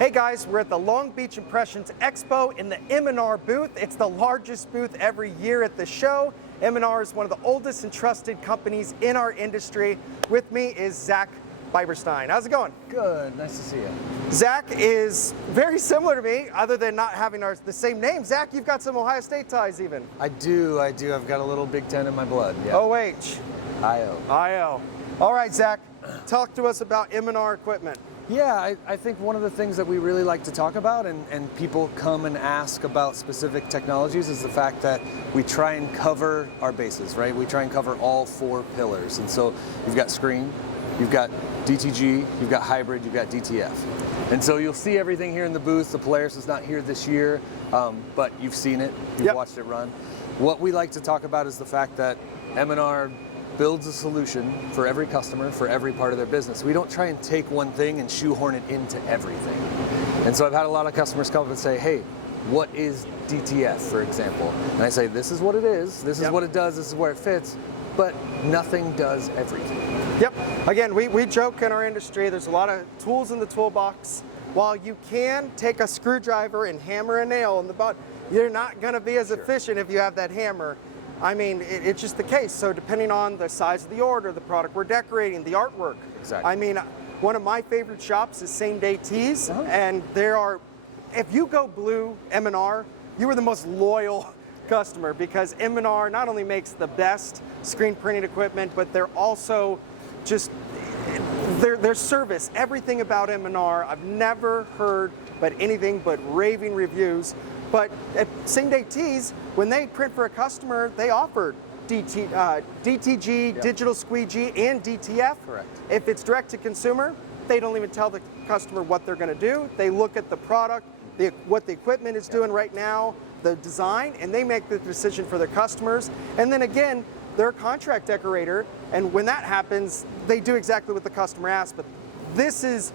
Hey guys, we're at the Long Beach Impressions Expo in the M&R booth. It's the largest booth every year at the show. M&R is one of the oldest and trusted companies in our industry. With me is Zac Biberstine. How's it going? Good, nice to see you. Zac is very similar to me, other than not having the same name. Zac, you've got some Ohio State ties even. I do. I've got a little Big Ten in my blood. Yeah. OH. IO. All right, Zac, talk to us about M&R equipment. Yeah, I think one of the things that we really like to talk about and people come and ask about specific technologies is the fact that we try and cover our bases, right? We try and cover all four pillars. And so you've got screen, you've got DTG, you've got hybrid, you've got DTF. And so you'll see everything here in the booth. The Polaris is not here this year, but you've seen it, you've watched it run. What we like to talk about is the fact that M&R builds a solution for every customer, for every part of their business. We don't try and take one thing and shoehorn it into everything. And so I've had a lot of customers come up and say, hey, what is DTF, for example? And I say, this is what it is, this is what it does, this is where it fits, but nothing does everything. Yep. Again, we joke in our industry, there's a lot of tools in the toolbox. While you can take a screwdriver and hammer a nail in the butt, you're not going to be as efficient if you have that hammer. I mean, it's just the case. So depending on the size of the order, the product we're decorating, the artwork. Exactly. I mean, one of my favorite shops is Same Day Tees, and there are, if you go blue M&R, you are the most loyal customer because M&R not only makes the best screen printing equipment, but they're also just, their service, everything about M&R, I've never heard but anything but raving reviews. But at Same Day Tees, when they print for a customer, they offer DTG, digital squeegee, and DTF. Correct. If it's direct to consumer, they don't even tell the customer what they're going to do. They look at the product, what the equipment is doing right now, the design, and they make the decision for their customers. And then again, they're a contract decorator, and when that happens, they do exactly what the customer asks. But this is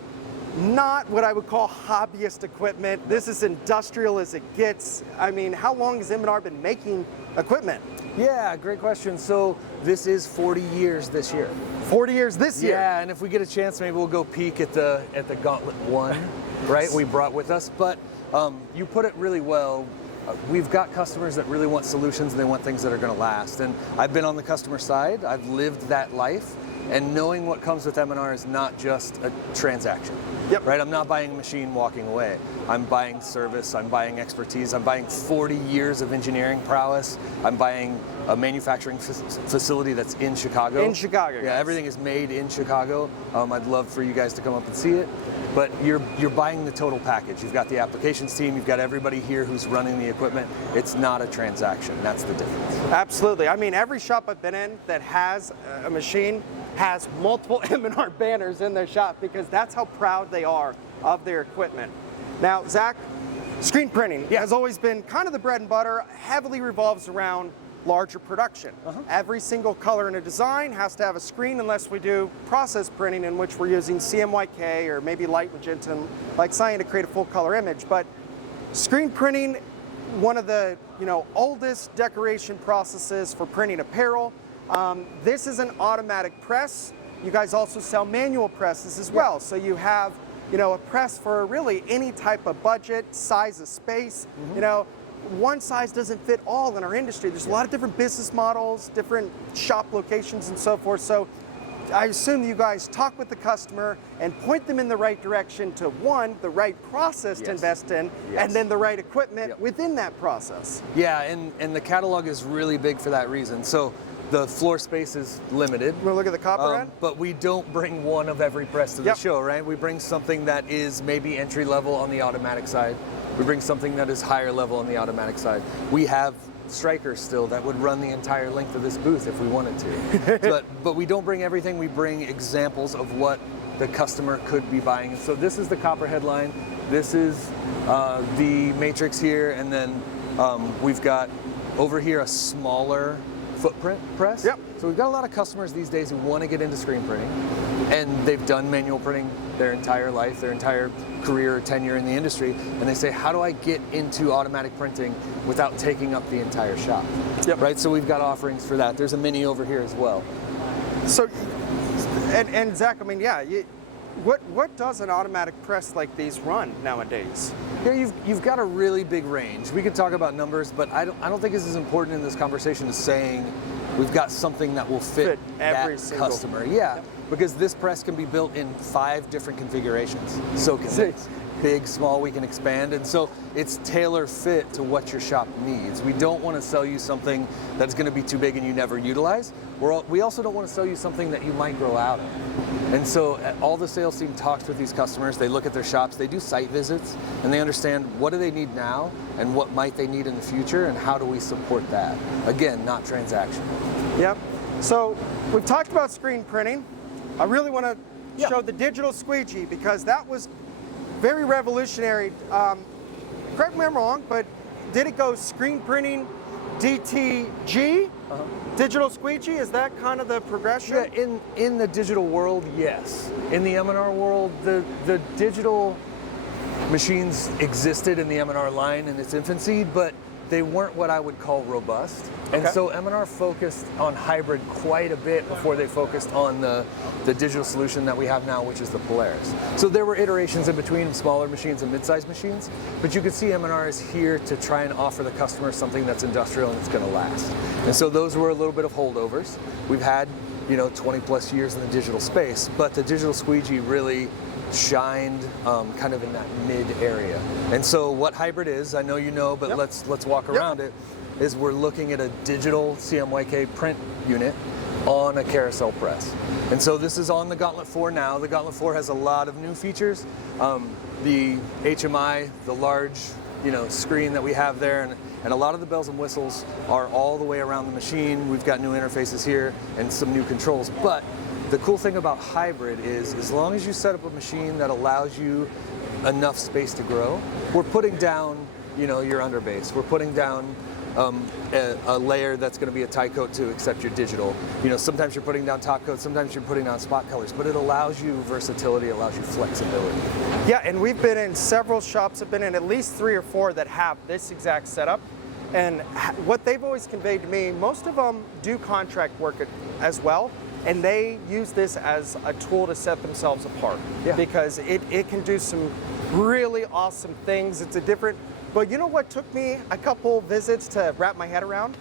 not what I would call hobbyist equipment. This is industrial as it gets. I mean, how long has M&R been making equipment? Yeah, great question. So this is 40 years this year. 40 years this year? Yeah, and if we get a chance, maybe we'll go peek at the Gauntlet 1, right, we brought with us. But you put it really well. We've got customers that really want solutions and they want things that are going to last. And I've been on the customer side. I've lived that life. And knowing what comes with M&R is not just a transaction, right? I'm not buying a machine walking away. I'm buying service, I'm buying expertise, I'm buying 40 years of engineering prowess, I'm buying a manufacturing facility that's in Chicago. In Chicago, yeah, everything is made in Chicago. I'd love for you guys to come up and see it. But you're buying the total package. You've got the applications team, you've got everybody here who's running the equipment. It's not a transaction, that's the difference. Absolutely. I mean, every shop I've been in that has a machine has multiple M&R banners in their shop because that's how proud they are of their equipment. Now, Zac, screen printing has always been kind of the bread and butter, heavily revolves around larger production. Every single color in a design has to have a screen unless we do process printing in which we're using CMYK or maybe light magenta like cyan to create a full color image. But screen printing, one of the oldest decoration processes for printing apparel. This is an automatic press. You guys also sell manual presses as well. So you have a press for really any type of budget, size of space. One size doesn't fit all in our industry. There's a lot of different business models, different shop locations and so forth. So I assume you guys talk with the customer and point them in the right direction to one, the right process to invest in, and then the right equipment within that process. Yeah, and the catalog is really big for that reason. So the floor space is limited. We'll look at the copper end? But we don't bring one of every press to the show, right? We bring something that is maybe entry level on the automatic side. We bring something that is higher level on the automatic side. We have strikers still that would run the entire length of this booth if we wanted to. but we don't bring everything. We bring examples of what the customer could be buying. And so this is the copper headline. This is the matrix here. And then we've got over here a smaller footprint press. So we've got a lot of customers these days who want to get into screen printing, and they've done manual printing their entire life, their entire career or tenure in the industry, and they say, how do I get into automatic printing without taking up the entire shop? Right, so we've got offerings for that. There's a mini over here as well. So, and Zac, I mean, what does an automatic press like these run nowadays? Yeah, you've got a really big range. We could talk about numbers, but I don't think it's as important in this conversation as saying we've got something that will fit every that single customer. Yeah, because this press can be built in 5 different configurations. So can this. Big, small, we can expand, and so it's tailor fit to what your shop needs. We don't want to sell you something that's going to be too big and you never utilize. We also don't want to sell you something that you might grow out of. And so all the sales team talks with these customers, they look at their shops, they do site visits, and they understand what do they need now and what might they need in the future and how do we support that. Again, not transactional. Yep. So we've talked about screen printing. I really want to show the digital squeegee because that was very revolutionary. Correct me if I'm wrong, but did it go screen printing, DTG, digital squeegee? Is that kind of the progression? Yeah, in the digital world, yes. In the M&R world, the digital machines existed in the M&R line in its infancy, but they weren't what I would call robust. And so M&R focused on hybrid quite a bit before they focused on the digital solution that we have now, which is the Polaris. So there were iterations in between smaller machines and mid-sized machines, but you could see M&R is here to try and offer the customer something that's industrial and it's going to last. And so those were a little bit of holdovers. We've had 20 plus years in the digital space, but the digital squeegee really shined kind of in that mid area. And so what hybrid is, I know you know, but let's walk around it, is we're looking at a digital CMYK print unit on a carousel press. And so this is on the Gauntlet 4 now. The Gauntlet 4 has a lot of new features. The HMI, the large screen that we have there, and a lot of the bells and whistles are all the way around the machine. We've got new interfaces here and some new controls. But the cool thing about hybrid is as long as you set up a machine that allows you enough space to grow, we're putting down your underbase. We're putting down a layer that's going to be a tie coat to accept your digital. Sometimes you're putting down top coats, sometimes you're putting down spot colors, but it allows you versatility, allows you flexibility. Yeah, and we've been in several shops, I've been in at least 3 or 4 that have this exact setup. And what they've always conveyed to me, most of them do contract work as well, and they use this as a tool to set themselves apart because it can do some really awesome things. It's a different, but you know what took me a couple visits to wrap my head around?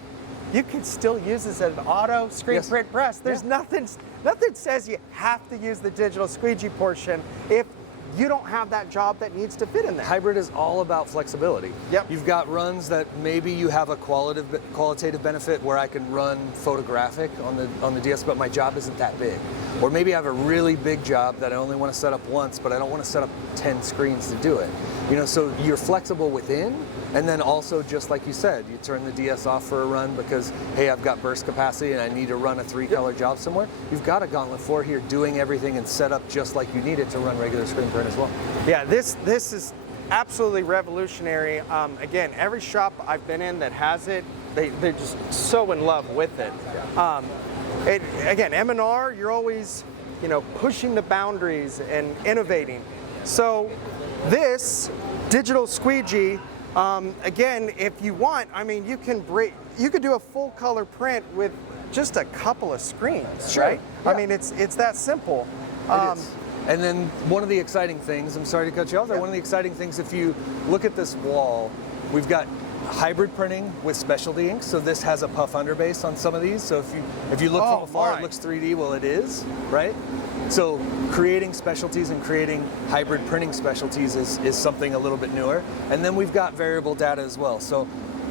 You can still use this as an auto screen print press. There's nothing says you have to use the digital squeegee portion if you don't have that job that needs to fit in there. Hybrid is all about flexibility. Yep. You've got runs that maybe you have a qualitative benefit where I can run photographic on the DS, but my job isn't that big. Or maybe I have a really big job that I only want to set up once, but I don't want to set up 10 screens to do it. So you're flexible within, and then also just like you said, you turn the DS off for a run because, hey, I've got burst capacity and I need to run a 3-color job somewhere. You've got a Gauntlet 4 here doing everything and set up just like you need it to run regular screen print as well. Yeah, this is absolutely revolutionary. Again, every shop I've been in that has it, they're just so in love with it. Again, M&R, you're always pushing the boundaries and innovating. So this digital squeegee, again, if you want, you could do a full color print with just a couple of screens, right? Yeah. It's that simple. It is. And then one of the exciting things, I'm sorry to cut you off there, one of the exciting things, if you look at this wall, we've got hybrid printing with specialty inks. So this has a puff underbase on some of these. So if you look from afar, it looks 3D. Well, it is, right? So creating specialties and creating hybrid printing specialties is something a little bit newer. And then we've got variable data as well. So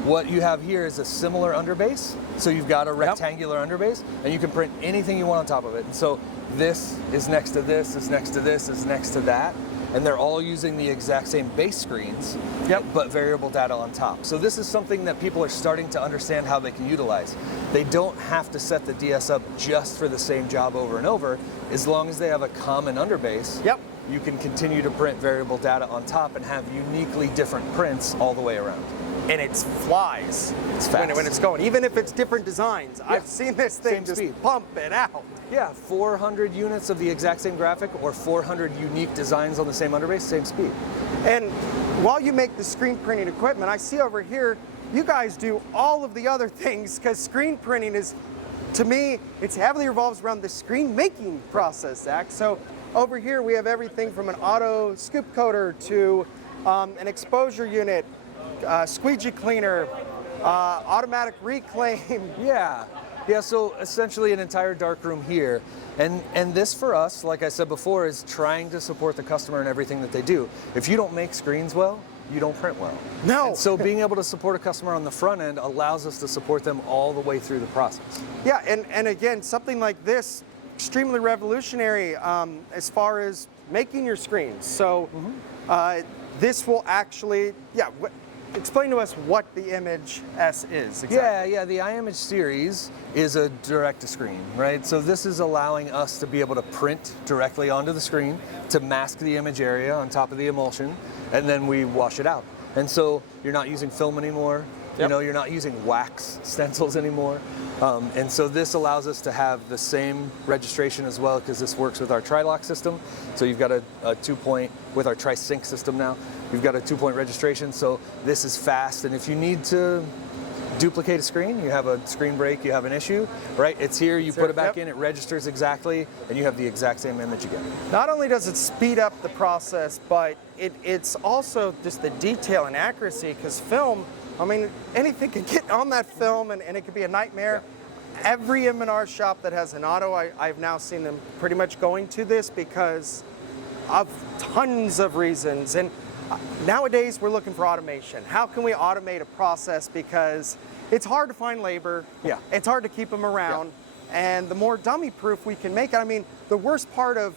what you have here is a similar underbase. So you've got a rectangular underbase, and you can print anything you want on top of it. And so this is next to this, is next to this, is next to that. And they're all using the exact same base screens, but variable data on top. So this is something that people are starting to understand how they can utilize. They don't have to set the DS up just for the same job over and over. As long as they have a common underbase, you can continue to print variable data on top and have uniquely different prints all the way around. And it flies. It's fast. When it's going, even if it's different designs. I've seen this thing just pump it out. Yeah, 400 units of the exact same graphic or 400 unique designs on the same underbase, same speed. And while you make the screen printing equipment, I see over here, you guys do all of the other things because screen printing is, to me, it heavily revolves around the screen making process, Zach. So over here we have everything from an auto scoop coater to an exposure unit, squeegee cleaner, automatic reclaim. Yeah, so essentially an entire dark room here. And this for us, like I said before, is trying to support the customer in everything that they do. If you don't make screens well, you don't print well. No. And so being able to support a customer on the front end allows us to support them all the way through the process. Yeah, and again, something like this, extremely revolutionary as far as making your screens. So this will actually, explain to us what the Image S is exactly. Yeah, the iImage series is a direct-to-screen, right? So this is allowing us to be able to print directly onto the screen to mask the image area on top of the emulsion, and then we wash it out. And so you're not using film anymore. You know, you're not using wax stencils anymore. And so this allows us to have the same registration as well, because this works with our tri-lock system. So you've got a 2-point, with our tri-sync system now, you've got a 2-point registration. So this is fast. And if you need to duplicate a screen, you have a screen break, you have an issue, right? It's here, you put it back in, it registers exactly, and you have the exact same image again. Not only does it speed up the process, but it's also just the detail and accuracy, because film, I mean, anything can get on that film and it could be a nightmare. Yeah. Every M&R shop that has an auto, I've now seen them pretty much going to this because of tons of reasons. And nowadays we're looking for automation. How can we automate a process? Because it's hard to find labor. Yeah. It's hard to keep them around. Yeah. And the more dummy proof we can make it. I mean, the worst part of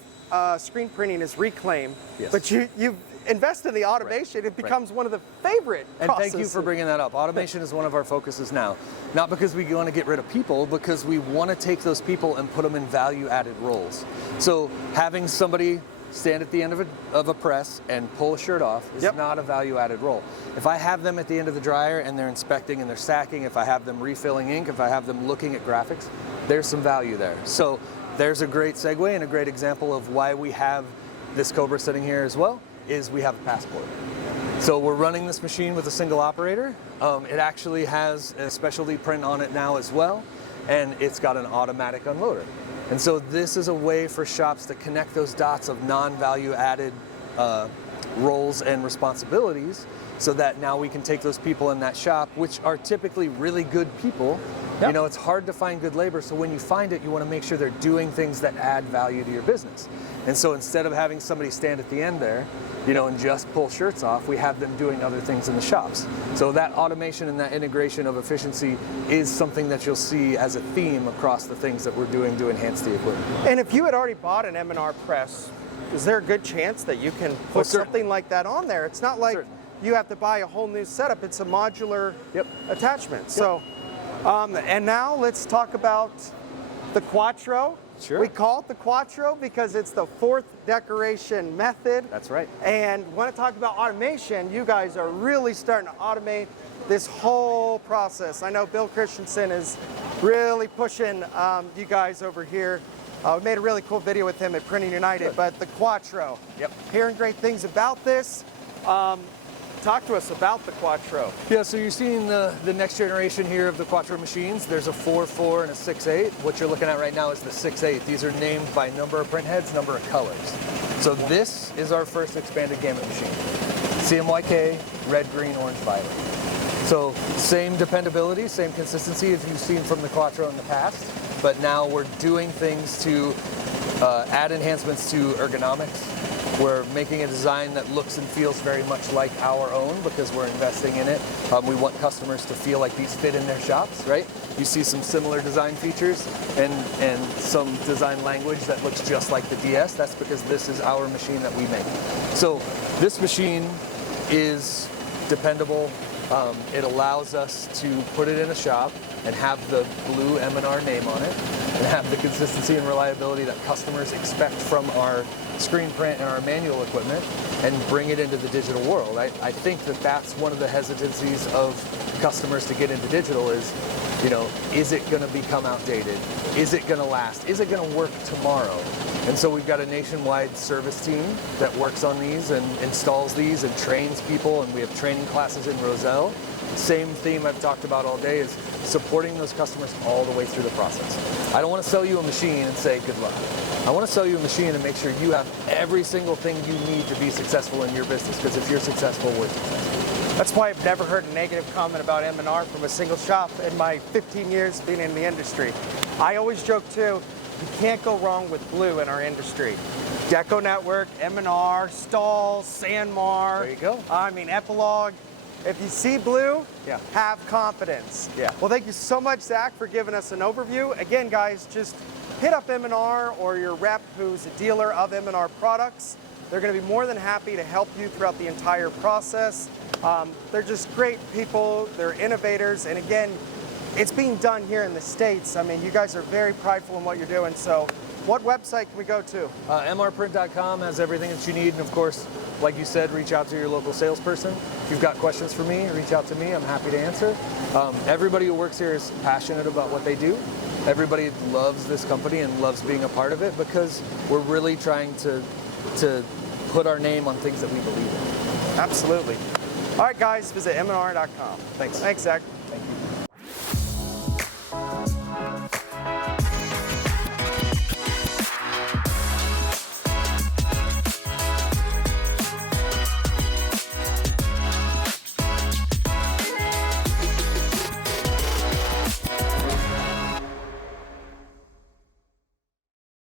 screen printing is reclaim. Yes. But you've invest in the automation, it becomes one of the favorite and processes. Thank you for bringing that up. Automation is one of our focuses now. Not because we want to get rid of people, because we want to take those people and put them in value-added roles. So having somebody stand at the end of a press and pull a shirt off is not a value-added role. If I have them at the end of the dryer and they're inspecting and they're stacking, if I have them refilling ink, if I have them looking at graphics, there's some value there. So there's a great segue and a great example of why we have this Cobra sitting here as well, is we have a passport. So we're running this machine with a single operator. It actually has a specialty print on it now as well, and it's got an automatic unloader. And so this is a way for shops to connect those dots of non-value added roles and responsibilities, so that now we can take those people in that shop, which are typically really good people. You know, it's hard to find good labor, so when you find it, you want to make sure they're doing things that add value to your business. And so instead of having somebody stand at the end there, you know, and just pull shirts off, we have them doing other things in the shops. So that automation and that integration of efficiency is something that you'll see as a theme across the things that we're doing to enhance the equipment. And if you had already bought an M&R press, is there a good chance that you can put something like that on there? It's not like you have to buy a whole new setup. It's a modular attachment. So, and now let's talk about the Quatro. Sure. We call it the Quatro because it's the fourth decoration method. That's right. And when I talk about automation, you guys are really starting to automate this whole process. I know Bill Christensen is really pushing you guys over here. We made a really cool video with him at Printing United, but the Quatro. Hearing great things about this. Talk to us about the Quatro. Yeah, so you're seeing the next generation here of the Quatro machines. There's a 4.4 and a 6.8. What you're looking at right now is the 6.8. These are named by number of print heads, number of colors. So this is our first expanded gamut machine. CMYK, red, green, orange, violet. So same dependability, same consistency as you've seen from the Quatro in the past, but now we're doing things to add enhancements to ergonomics. We're making a design that looks and feels very much like our own because we're investing in it. We want customers to feel like these fit in their shops, right? You see some similar design features and some design language that looks just like the DS. That's because this is our machine that we make. So this machine is dependable. It allows us to put it in a shop and have the blue M&R name on it and have the consistency and reliability that customers expect from our screen print and our manual equipment and bring it into the digital world. I think that that's one of the hesitancies of customers to get into digital is, you know, is it going to become outdated? Is it going to last? Is it going to work tomorrow? And so we've got a nationwide service team that works on these and installs these and trains people, and we have training classes in Roselle same theme I've talked about all day is supporting those customers all the way through the process. I don't want to sell you a machine and say good luck. I want to sell you a machine and make sure you have every single thing you need to be successful in your business, because if you're successful, we're successful. That's why I've never heard a negative comment about M&R from a single shop in my 15 years being in the industry. I always joke too, you can't go wrong with blue in our industry. DecoNetwork, M&R, Stahl, Sanmar. There you go. I mean, Epilogue. If you see blue, Yeah. have confidence. Yeah. Well, thank you so much, Zach, for giving us an overview. Again, guys, just hit up M&R or your rep who's a dealer of M&R products. They're going to be more than happy to help you throughout the entire process. They're just great people. They're innovators. And again, it's being done here in the States. I mean, you guys are very prideful in what you're doing. So what website can we go to? mrprint.com has everything that you need. And of course, like you said, reach out to your local salesperson. If you've got questions for me, reach out to me. I'm happy to answer. Everybody who works here is passionate about what they do. Everybody loves this company and loves being a part of it, because we're really trying to put our name on things that we believe in. Absolutely. All right, guys, visit mnr.com. Thanks. Thanks, Zach.